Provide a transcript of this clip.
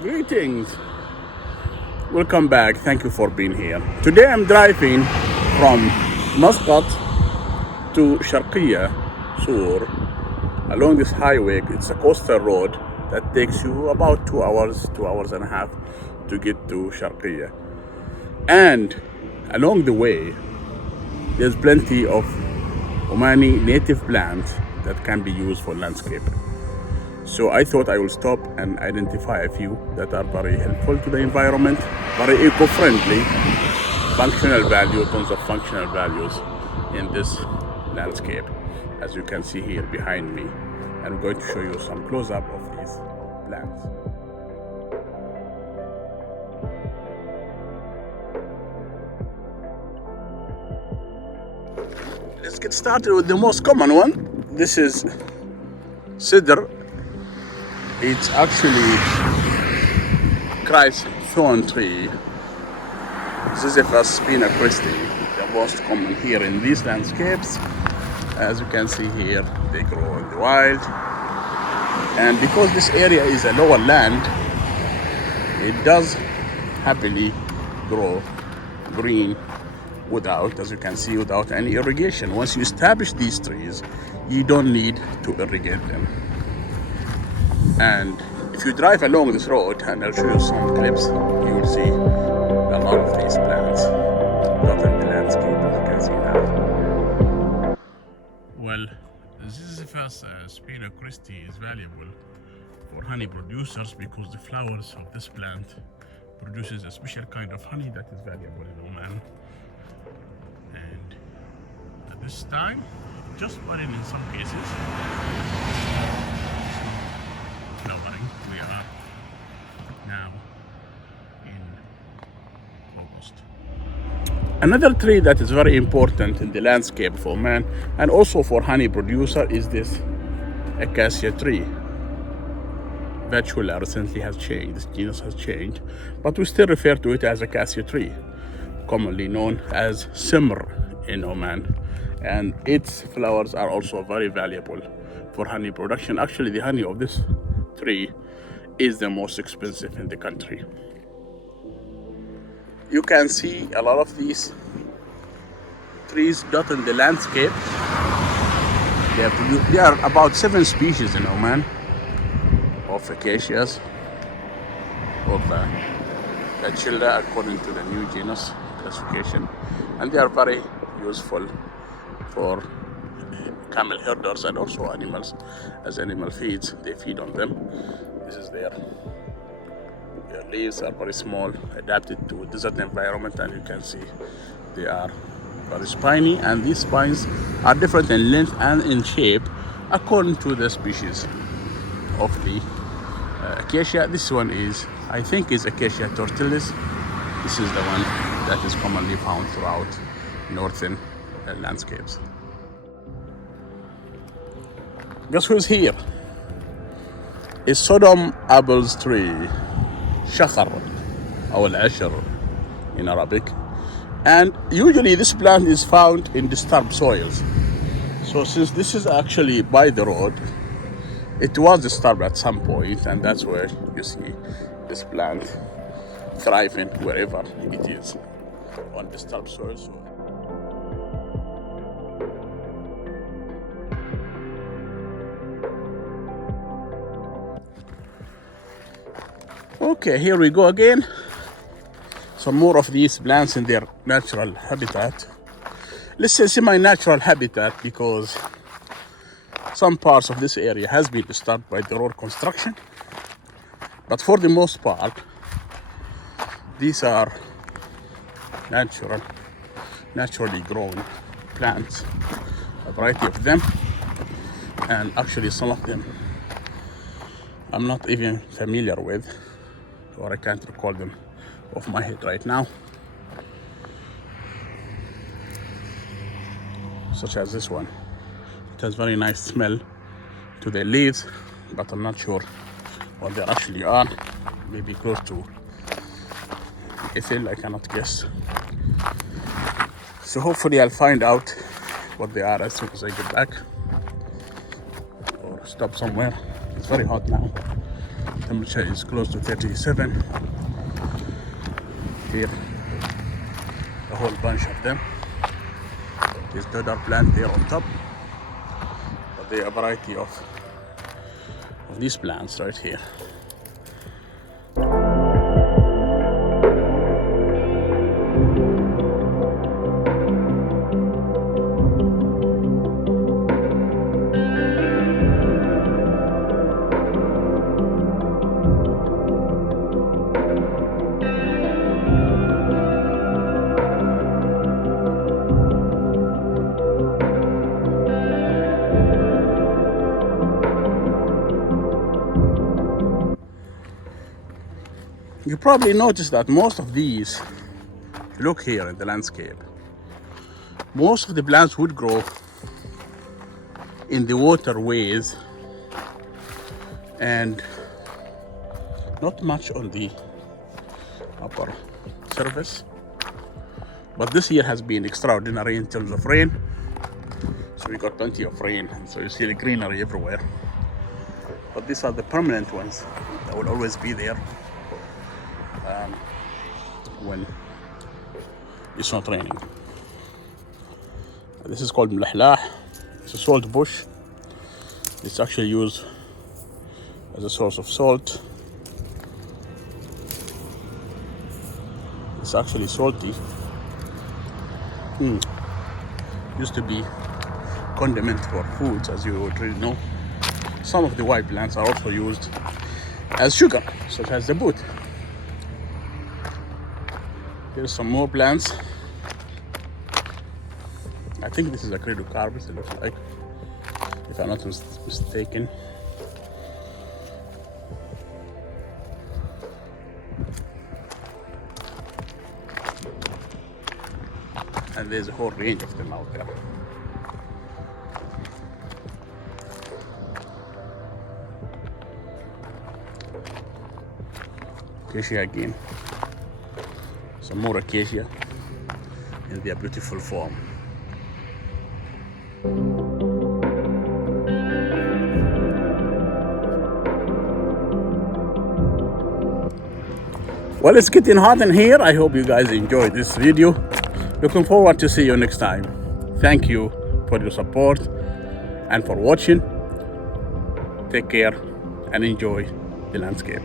Greetings. Welcome back. Thank you for being here. Today I'm driving from Muscat to Sharqiya Sur along this highway. It's a coastal road that takes you about 2 hours and a half to get to Sharqiya. And along the way, there's plenty of Omani native plants that can be used for landscape. So I thought I will stop and identify a few that are very helpful to the environment, very eco-friendly, functional value, tons of functional values in this landscape, as you can see here behind me. I'm going to show you some close-up of these plants. Let's get started with the most common one. This is Cedar. It's actually Christ thorn tree, Ziziphus spina Christi, the most common here in these landscapes. As you can see here, they grow in the wild. And because this area is a lower land, it does happily grow green without, as you can see, without any irrigation. Once you establish these trees, you don't need to irrigate them. And if you drive along this road, and I'll show you some clips, you will see a lot of these plants dotting the landscape, as you can see now. Well, Ziziphus spina Christi is valuable for honey producers because the flowers of this plant produces a special kind of honey that is valuable in Oman. And at this time, just budding in some cases. Flowering. We are now in August. Another tree that is very important in the landscape for man and also for honey producer is this Acacia tree. Vetula recently has changed, this genus has changed, but we still refer to it as Acacia tree, commonly known as Simr in Oman. And its flowers are also very valuable for honey production. Actually, the honey of this tree is the most expensive in the country. You can see a lot of these trees dotting the landscape. There are about 7 species in Oman of acacias, of Cedar according to the new genus classification, and they are very useful for camel herders and also animals. As animal feeds, they feed on them. This is their leaves are very small, adapted to a desert environment, and you can see they are very spiny, and these spines are different in length and in shape according to the species of the acacia. This one is, I think, is Acacia tortilis. This is the one that is commonly found throughout northern landscapes. Guess who's here? It's Sodom apples tree, Shakhar, or Al-Ashar in Arabic. And usually this plant is found in disturbed soils. So since this is actually by the road, it was disturbed at some point, and that's where you see this plant thriving wherever it is on disturbed soils. Okay, here we go again. Some more of these plants in their natural habitat. Let's say semi-natural habitat because some parts of this area has been disturbed by the road construction. But for the most part, these are naturally grown plants, a variety of them. And actually some of them I'm not even familiar with, or I can't recall them off my head right now, such as this one. It has very nice smell to the leaves, but I'm not sure what they actually are. Maybe close to ethyl, I cannot guess. So hopefully I'll find out what they are as soon as I get back, or stop somewhere. It's very hot now. Temperature is close to 37 here. A whole bunch of them. There's Cedar plant there on top, but there are a variety of these plants right here. You probably noticed that most of these, look here in the landscape, most of the plants would grow in the waterways and not much on the upper surface. But this year has been extraordinary in terms of rain. So we got plenty of rain, and so you see the greenery everywhere. But these are the permanent ones that will always be there when it's not raining. This is called AlYahyai. It's a salt bush. It's actually used as a source of salt. It's actually salty. Used to be condiment for foods, as you already know. Some of the white plants are also used as sugar, such as the boot. Here's some more plants. I think this is a carbis, it looks like, if I'm not mistaken. And there's a whole range of them out there. Acacia again. Some more acacia in their beautiful form. Well, it's getting hot in here. I hope you guys enjoyed this video. Looking forward to see you next time. Thank you for your support and for watching. Take care and enjoy the landscape.